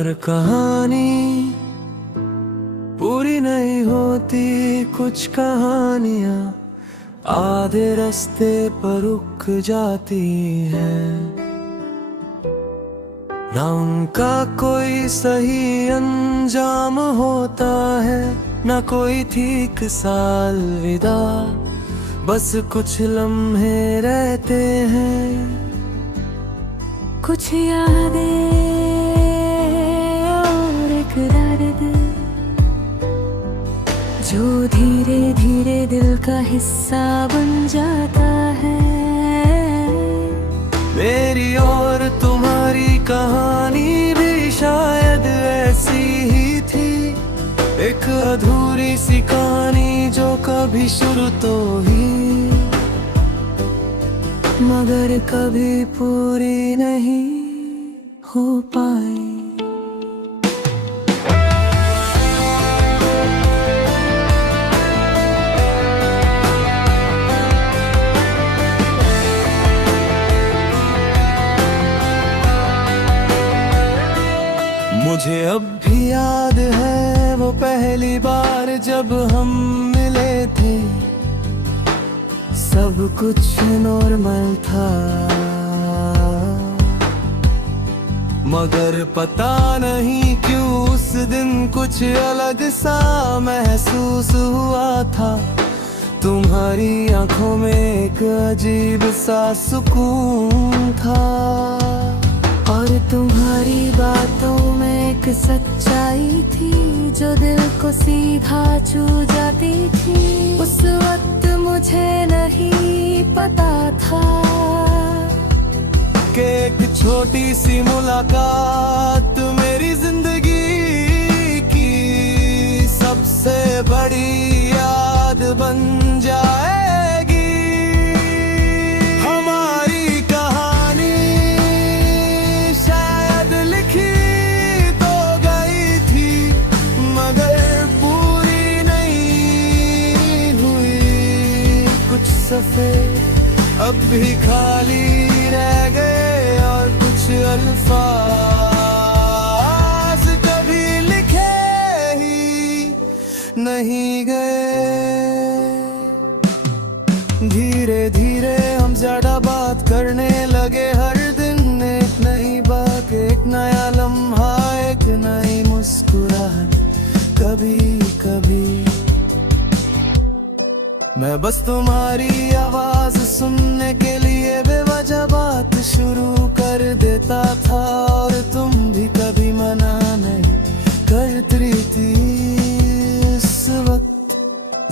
हर कहानी पूरी नहीं होती, कुछ कहानियां आधे रास्ते पर रुक जाती हैं। ना उनका कोई सही अंजाम होता है, ना कोई ठीक सा अलविदा। बस कुछ लम्हे रहते हैं, कुछ यादें और एक दर्द जो धीरे धीरे दिल का हिस्सा बन जाता है। मेरी और तुम्हारी कहानी भी शायद ऐसी ही थी, एक अधूरी सी कहानी जो कभी शुरू तो ही मगर कभी पूरी नहीं हो पाई। मुझे अब भी याद है वो पहली बार जब हम मिले थे। सब कुछ नॉर्मल था, मगर पता नहीं क्यों उस दिन कुछ अलग सा महसूस हुआ था। तुम्हारी आंखों में एक अजीब सा सुकून था, और तुम्हारी बातों में एक सच्चाई थी जो दिल को सीधा छू जाती थी। उस वक्त मुझे नहीं पता था कि एक छोटी सी मुलाकात मेरी जिंदगी की सबसे बड़ी याद बन जाएगी। हमारी कहानी शायद लिखी तो गई थी, मगर पूरी नहीं हुई। कुछ सफ़े अब भी खाली रह गए, और कुछ अल्फाज कभी लिखे ही नहीं गए। धीरे धीरे हम ज्यादा बात करने लगे, हर दिन एक नई बात, एक नया लम्हा, एक नई मुस्कुराहट। कभी कभी मैं बस तुम्हारी आवाज सुनने के लिए बेवजह बात शुरू कर देता था, और तुम भी कभी मना नहीं करती थी। उस वक्त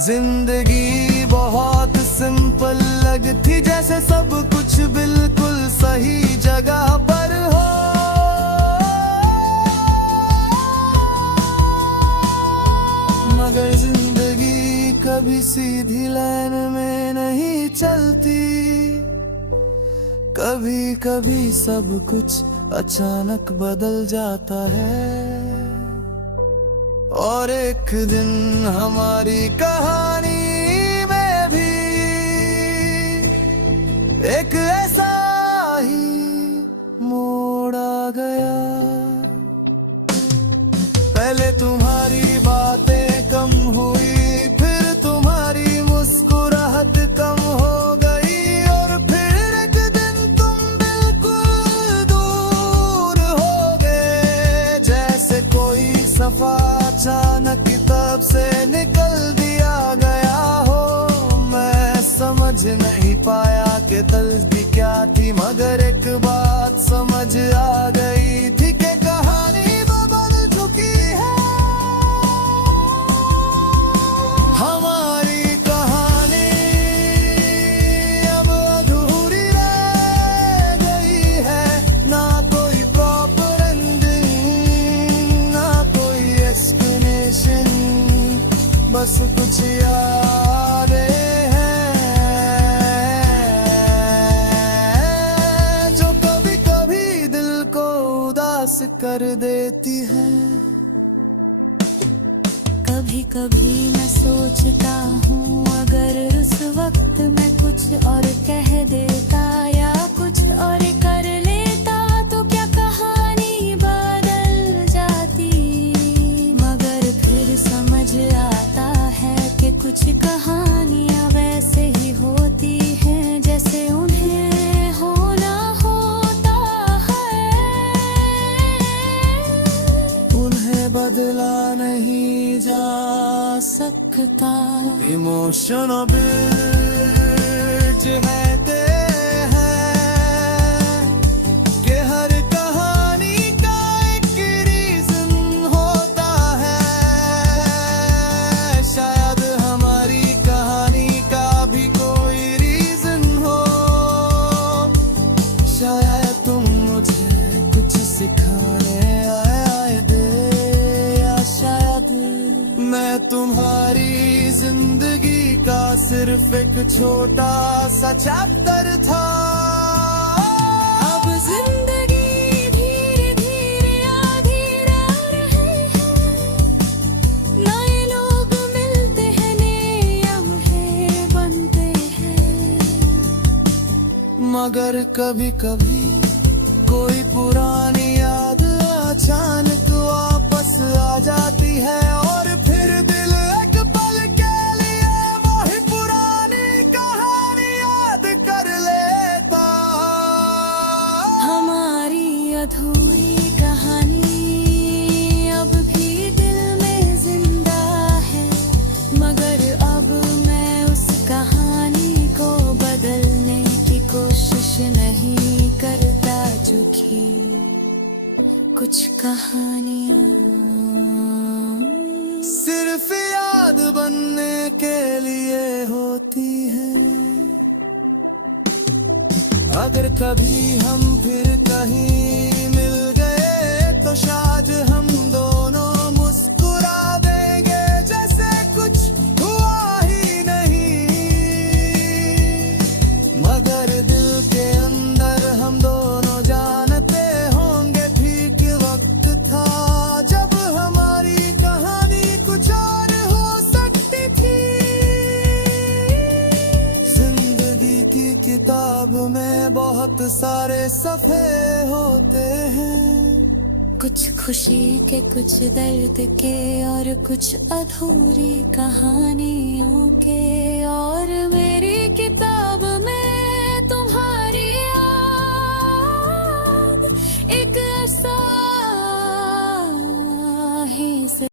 जिंदगी बहुत सिंपल लगती, जैसे सब कुछ बिल्कुल सही जगह पर हो। मगर जिंदगी कभी सीधी लाइन में नहीं चलती, कभी कभी सब कुछ अचानक बदल जाता है। और एक दिन हमारी कहानी में भी एक ऐसा ही मोड़ आ गया। पहले तुम्हारी बातें कम हुई, फिर तुम्हारी मुस्कुराहट कम हो गई, और फिर एक दिन तुम बिल्कुल दूर हो गए। जैसे कोई सफा अचानक किताब से निकल दिया गया हो। मैं समझ नहीं पाया कि तलबी क्या थी, मगर एक बात समझ आ गई थी कि कहानी बदल चुकी है। हमारी कहानी अब अधूरी रह गई है, ना कोई प्रॉपर एंडिंग, ना कोई एक्सप्लेनेशन। बस कुछ यादें हैं जो कभी कभी दिल को उदास कर देती है। कभी कभी मैं सोचता हूँ, अगर उस वक्त मैं कुछ और कह देता या कुछ और कर लेता, तो क्या कहानी बदल जा कहानियां वैसे ही होती हैं जैसे उन्हें होना होता है। उन्हें बदला नहीं जा सकता इमोशनल ब्रिज कहते हैं कि हर कहानी का एक रीजन होता है। शायद हमारी कहानी का भी कोई रीजन हो। शायद तुम मुझे कुछ सिखाने आए थे, या शायद मैं तुम्हारी जिंदगी का सिर्फ एक छोटा सा चैप्टर था। अब जिंदगी धीरे धीरे आगे आ रही है। नए लोग मिलते हैं, नए लम्हे बनते हैं। मगर कभी कभी कोई पुरानी याद अचानक वापस आ जाती है, और फिर दिल एक पल के लिए वही पुरानी कहानी याद कर लेता। हमारी अधूरी कहानी अब भी दिल में जिंदा है, मगर अब मैं उस कहानी को बदलने की कोशिश नहीं करता। चुकी कुछ कहानियां सिर्फ याद बनने के लिए होती है। अगर कभी हम फिर कहीं मिल गए तो शायद हम दोनों मुस्कुरा देंगे जैसे कुछ हुआ ही नहीं। मगर दिल के अंदर हम दोनों जानते होंगे ठीक वक्त था जब हमारी कहानी कुछ और हो सकती थी। जिंदगी की किताब में बहुत सारे सफ़े होते हैं, कुछ खुशी के, कुछ दर्द के, और कुछ अधूरी कहानियों के। और मेरी किताब में